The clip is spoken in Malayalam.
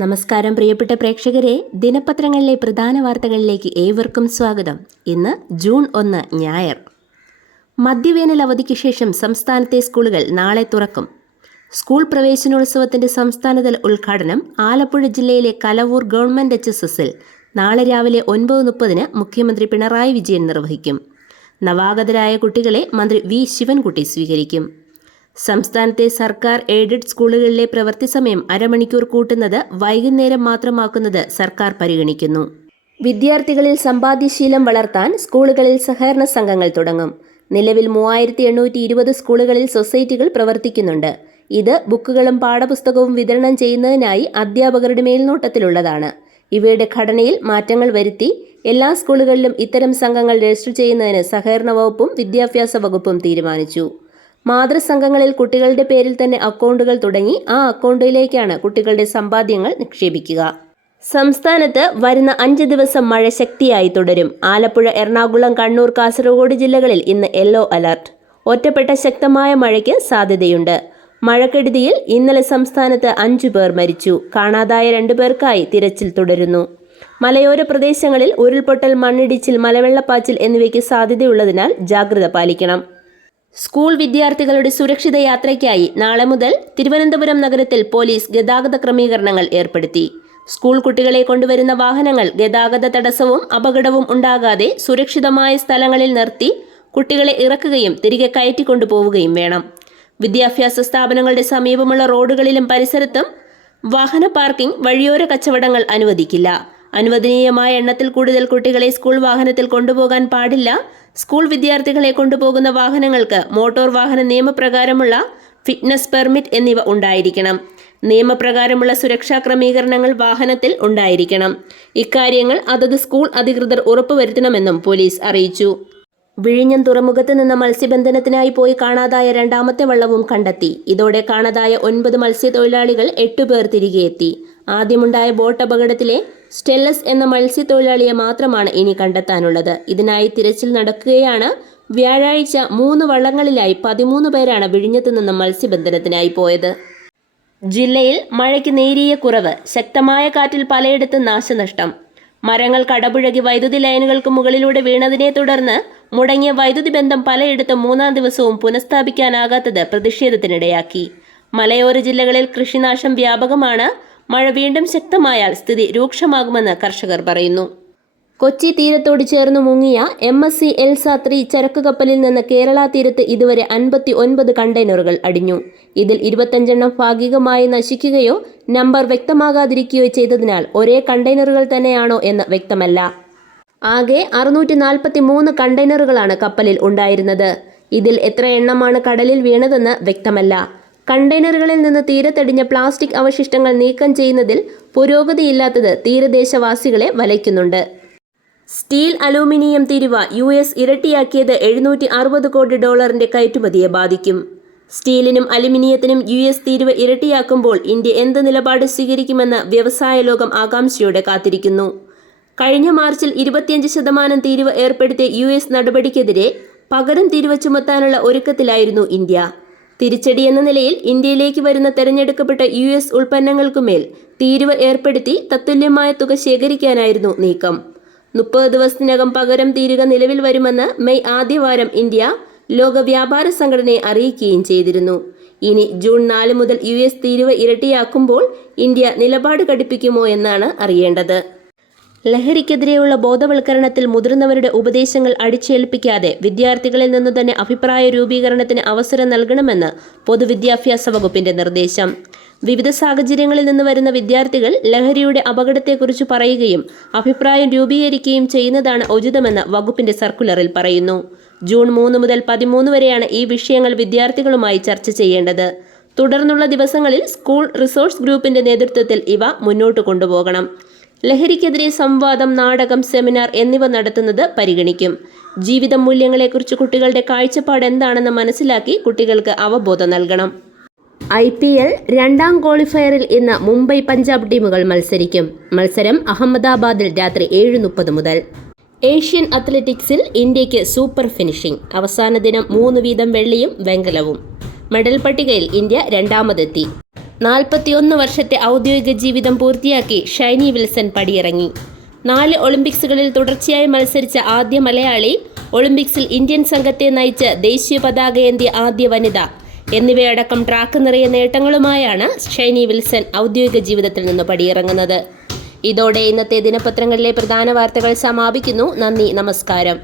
നമസ്കാരം പ്രിയപ്പെട്ട പ്രേക്ഷകരെ, ദിനപത്രങ്ങളിലെ പ്രധാന വാർത്തകളിലേക്ക് ഏവർക്കും സ്വാഗതം. ഇന്ന് ജൂൺ 1 ഞായർ. മധ്യവേനൽ അവധിക്ക് ശേഷം സംസ്ഥാനത്തെ സ്കൂളുകൾ നാളെ തുറക്കും. സ്കൂൾ പ്രവേശനോത്സവത്തിന്റെ സംസ്ഥാനതല ഉദ്ഘാടനം ആലപ്പുഴ ജില്ലയിലെ കലവൂർ ഗവൺമെന്റ് HSSൽ നാളെ രാവിലെ 9:30 മുഖ്യമന്ത്രി പിണറായി വിജയൻ നിർവഹിക്കും. നവാഗതരായ കുട്ടികളെ മന്ത്രി വി ശിവൻകുട്ടി സ്വീകരിക്കും. സംസ്ഥാനത്തെ സർക്കാർ എയ്ഡഡ് സ്കൂളുകളിലെ പ്രവൃത്തി സമയം അരമണിക്കൂർ കൂട്ടുന്നത് വൈകുന്നേരം മാത്രമാക്കുന്നത് സർക്കാർ പരിഗണിക്കുന്നു. വിദ്യാർത്ഥികളിൽ സമ്പാദ്യശീലം വളർത്താൻ സ്കൂളുകളിൽ സഹകരണ സംഘങ്ങൾ തുടങ്ങും. നിലവിൽ 3820 സ്കൂളുകളിൽ സൊസൈറ്റികൾ പ്രവർത്തിക്കുന്നുണ്ട്. ഇത് ബുക്കുകളും പാഠപുസ്തകവും വിതരണം ചെയ്യുന്നതിനായി അധ്യാപകരുടെ മേൽനോട്ടത്തിലുള്ളതാണ്. ഇവയുടെ ഘടനയിൽ മാറ്റങ്ങൾ വരുത്തി എല്ലാ സ്കൂളുകളിലും ഇത്തരം സംഘങ്ങൾ രജിസ്റ്റർ ചെയ്യുന്നതിന് സഹകരണ വകുപ്പും വിദ്യാഭ്യാസ വകുപ്പും തീരുമാനിച്ചു. മാതൃസംഘങ്ങളിൽ കുട്ടികളുടെ പേരിൽ തന്നെ അക്കൗണ്ടുകൾ തുടങ്ങി ആ അക്കൗണ്ടിലേക്കാണ് കുട്ടികളുടെ സമ്പാദ്യങ്ങൾ നിക്ഷേപിക്കുക. സംസ്ഥാനത്ത് വരുന്ന 5 ദിവസം മഴ ശക്തിയായി തുടരും. ആലപ്പുഴ, എറണാകുളം, കണ്ണൂർ, കാസർഗോഡ് ജില്ലകളിൽ ഇന്ന് യെല്ലോ അലർട്ട്. ഒറ്റപ്പെട്ട ശക്തമായ മഴയ്ക്ക് സാധ്യതയുണ്ട്. മഴക്കെടുതിയിൽ ഇന്നലെ സംസ്ഥാനത്ത് 5 പേർ മരിച്ചു. കാണാതായ 2 പേർക്കായി തിരച്ചിൽ തുടരുന്നു. മലയോര പ്രദേശങ്ങളിൽ ഉരുൾപൊട്ടൽ, മണ്ണിടിച്ചിൽ, മലവെള്ളപ്പാച്ചിൽ എന്നിവയ്ക്ക് സാധ്യതയുള്ളതിനാൽ ജാഗ്രത പാലിക്കണം. സ്കൂൾ വിദ്യാർത്ഥികളുടെ സുരക്ഷിത യാത്രയ്ക്കായി നാളെ മുതൽ തിരുവനന്തപുരം നഗരത്തിൽ പോലീസ് ഗതാഗത ക്രമീകരണങ്ങൾ ഏർപ്പെടുത്തി. സ്കൂൾ കുട്ടികളെ കൊണ്ടുവരുന്ന വാഹനങ്ങൾ ഗതാഗത തടസ്സവും അപകടവും ഉണ്ടാകാതെ സുരക്ഷിതമായ സ്ഥലങ്ങളിൽ നിർത്തി കുട്ടികളെ ഇറക്കുകയും തിരികെ കയറ്റിക്കൊണ്ടുപോവുകയും വേണം. വിദ്യാഭ്യാസ സ്ഥാപനങ്ങളുടെ സമീപമുള്ള റോഡുകളിലും പരിസരത്തും വാഹന പാർക്കിംഗ്, വഴിയോര കച്ചവടങ്ങൾ അനുവദിക്കില്ല. അനുവദനീയമായ എണ്ണത്തിൽ കൂടുതൽ കുട്ടികളെ സ്കൂൾ വാഹനത്തിൽ കൊണ്ടുപോകാൻ പാടില്ല. സ്കൂൾ വിദ്യാർത്ഥികളെ കൊണ്ടുപോകുന്ന വാഹനങ്ങൾക്ക് മോട്ടോർ വാഹന നിയമപ്രകാരമുള്ള ഫിറ്റ്നസ് പെർമിറ്റ് എന്നിവ ഉണ്ടായിരിക്കണം. നിയമപ്രകാരമുള്ള സുരക്ഷാ ക്രമീകരണങ്ങൾ വാഹനത്തിൽ ഉണ്ടായിരിക്കണം. ഇക്കാര്യങ്ങൾ അതത് സ്കൂൾ അധികൃതർ ഉറപ്പുവരുത്തണമെന്നും പോലീസ് അറിയിച്ചു. വിഴിഞ്ഞം തുറമുഖത്ത് നിന്ന് മത്സ്യബന്ധനത്തിനായി പോയി കാണാതായ 2ാമത്തെ വള്ളവും കണ്ടെത്തി. ഇതോടെ കാണാതായ 9 മത്സ്യത്തൊഴിലാളികൾ 8 പേർ തിരികെ എത്തി. ആദ്യമുണ്ടായ ബോട്ട് അപകടത്തിലെ സ്റ്റെല്ലസ് എന്ന മത്സ്യത്തൊഴിലാളിയെ മാത്രമാണ് ഇനി കണ്ടെത്താനുള്ളത്. ഇതിനായി തിരച്ചിൽ നടക്കുകയാണ്. വ്യാഴാഴ്ച 3 വള്ളങ്ങളിലായി 13 പേരാണ് വിഴിഞ്ഞത്ത് നിന്ന് മത്സ്യബന്ധനത്തിനായി പോയത്. ജില്ലയിൽ മഴയ്ക്ക് നേരിയ കുറവ്. ശക്തമായ കാറ്റിൽ പലയിടത്തും നാശനഷ്ടം. മരങ്ങൾ കടപുഴകി വൈദ്യുതി ലൈനുകൾക്ക് മുകളിലൂടെ വീണതിനെ തുടർന്ന് മുടങ്ങിയ വൈദ്യുതി ബന്ധം പലയിടത്തും 3ാം ദിവസവും പുനഃസ്ഥാപിക്കാനാകാത്തത് പ്രതിഷേധത്തിനിടയാക്കി. മലയോര ജില്ലകളിൽ കൃഷിനാശം വ്യാപകമാണ്. മഴ വീണ്ടും ശക്തമായാൽ സ്ഥിതി രൂക്ഷമാകുമെന്ന് കർഷകർ പറയുന്നു. കൊച്ചി തീരത്തോട് ചേർന്ന് മുങ്ങിയ MSC എൽസ 3 ചരക്ക് കപ്പലിൽ നിന്ന് കേരള തീരത്ത് ഇതുവരെ 59 കണ്ടെയ്നറുകൾ അടിഞ്ഞു. ഇതിൽ 25 ഭാഗികമായി നശിക്കുകയോ നമ്പർ വ്യക്തമാകാതിരിക്കുകയോ ചെയ്തതിനാൽ ഒരേ കണ്ടെയ്നറുകൾ തന്നെയാണോ എന്ന് വ്യക്തമല്ല. ആകെ 643 കണ്ടെയ്നറുകളാണ് കപ്പലിൽ ഉണ്ടായിരുന്നത്. ഇതിൽ എത്ര എണ്ണമാണ് കടലിൽ വീണതെന്ന് വ്യക്തമല്ല. കണ്ടെയ്നറുകളിൽ നിന്ന് തീരത്തടിഞ്ഞ പ്ലാസ്റ്റിക് അവശിഷ്ടങ്ങൾ നീക്കം ചെയ്യുന്നതിൽ പുരോഗതിയില്ലാത്തത് തീരദേശവാസികളെ വലയ്ക്കുന്നുണ്ട്. സ്റ്റീൽ, അലൂമിനിയം തീരുവ US ഇരട്ടിയാക്കിയത് $760 കോടി കയറ്റുമതിയെ ബാധിക്കും. സ്റ്റീലിനും അലുമിനിയത്തിനും US തീരുവ ഇരട്ടിയാക്കുമ്പോൾ ഇന്ത്യ എന്ത് നിലപാട് സ്വീകരിക്കുമെന്ന് വ്യവസായ ലോകം ആകാംക്ഷയോടെ കാത്തിരിക്കുന്നു. കഴിഞ്ഞ മാർച്ചിൽ 25% തീരുവ ഏർപ്പെടുത്തിയ US നടപടിക്കെതിരെ പകരം തീരുവ ചുമത്താനുള്ള ഒരുക്കത്തിലായിരുന്നു ഇന്ത്യ. തിരിച്ചടിയെന്ന നിലയിൽ ഇന്ത്യയിലേക്ക് വരുന്ന തെരഞ്ഞെടുക്കപ്പെട്ട US ഉൽപ്പന്നങ്ങൾക്കുമേൽ തീരുവ ഏർപ്പെടുത്തി തത്തുല്യമായ തുക ശേഖരിക്കാനായിരുന്നു നീക്കം. 30 ദിവസത്തിനകം പകരം തീരുവ നിലവിൽ വരുമെന്ന് മെയ് ആദ്യവാരം ഇന്ത്യ ലോക വ്യാപാര സംഘടനയെ അറിയിക്കുകയും ചെയ്തിരുന്നു. ഇനി ജൂൺ 4 മുതൽ US തീരുവ ഇരട്ടിയാക്കുമ്പോൾ ഇന്ത്യ നിലപാട് കടുപ്പിക്കുമോ എന്നാണ് അറിയേണ്ടത്. ലഹരിക്കെതിരെയുള്ള ബോധവൽക്കരണത്തിൽ മുതിർന്നവരുടെ ഉപദേശങ്ങൾ അടിച്ചേൽപ്പിക്കാതെ വിദ്യാർത്ഥികളിൽ നിന്നു തന്നെ അഭിപ്രായ രൂപീകരണത്തിന് അവസരം നൽകണമെന്ന് പൊതുവിദ്യാഭ്യാസ വകുപ്പിന്റെ നിർദ്ദേശം. വിവിധ സാഹചര്യങ്ങളിൽ നിന്ന് വരുന്ന വിദ്യാർത്ഥികൾ ലഹരിയുടെ അപകടത്തെക്കുറിച്ച് പറയുകയും അഭിപ്രായം രൂപീകരിക്കുകയും ചെയ്യുന്നതാണ് ഉചിതമെന്ന് വകുപ്പിന്റെ സർക്കുലറിൽ പറയുന്നു. ജൂൺ 3 മുതൽ 13 വരെയാണ് ഈ വിഷയങ്ങൾ വിദ്യാർത്ഥികളുമായി ചർച്ച ചെയ്യേണ്ടത്. തുടർന്നുള്ള ദിവസങ്ങളിൽ സ്കൂൾ റിസോഴ്സ് ഗ്രൂപ്പിന്റെ നേതൃത്വത്തിൽ ഇവ മുന്നോട്ട് കൊണ്ടുപോകണം. ലഹരിക്കെതിരെ സംവാദം, നാടകം, സെമിനാർ എന്നിവ നടത്തുന്നത് പരിഗണിക്കും. ജീവിത മൂല്യങ്ങളെക്കുറിച്ച് കുട്ടികളുടെ കാഴ്ചപ്പാട് എന്താണെന്ന് മനസ്സിലാക്കി കുട്ടികൾക്ക് അവബോധം നൽകണം. IPL 2ാം ക്വാളിഫയറിൽ ഇന്ന് മുംബൈ, പഞ്ചാബ് ടീമുകൾ മത്സരിക്കും. മത്സരം അഹമ്മദാബാദിൽ രാത്രി 7:30 മുതൽ. ഏഷ്യൻ അത്ലറ്റിക്സിൽ ഇന്ത്യയ്ക്ക് സൂപ്പർ ഫിനിഷിംഗ്. അവസാന ദിനം 3 വീതം വെള്ളിയും വെങ്കലവും. മെഡൽ പട്ടികയിൽ ഇന്ത്യ 2ാമതെത്തി. 41 വർഷത്തെ ഔദ്യോഗിക ജീവിതം പൂർത്തിയാക്കി ഷൈനി വിൽസൺ പടിയിറങ്ങി. 4 ഒളിമ്പിക്സുകളിൽ തുടർച്ചയായി മത്സരിച്ച ആദ്യ മലയാളി, ഒളിമ്പിക്സിൽ ഇന്ത്യൻ സംഘത്തെ നയിച്ച് ദേശീയ പതാകയേന്തിയ ആദ്യ വനിത എന്നിവയടക്കം ട്രാക്ക് നിറയെ നേട്ടങ്ങളുമായാണ് ഷൈനി വിൽസൺ ഔദ്യോഗിക ജീവിതത്തിൽ നിന്ന് പടിയിറങ്ങുന്നത്. ഇതോടെ ഇന്നത്തെ ദിനപത്രങ്ങളിലെ പ്രധാന വാർത്തകൾ സമാപിക്കുന്നു. നന്ദി, നമസ്കാരം.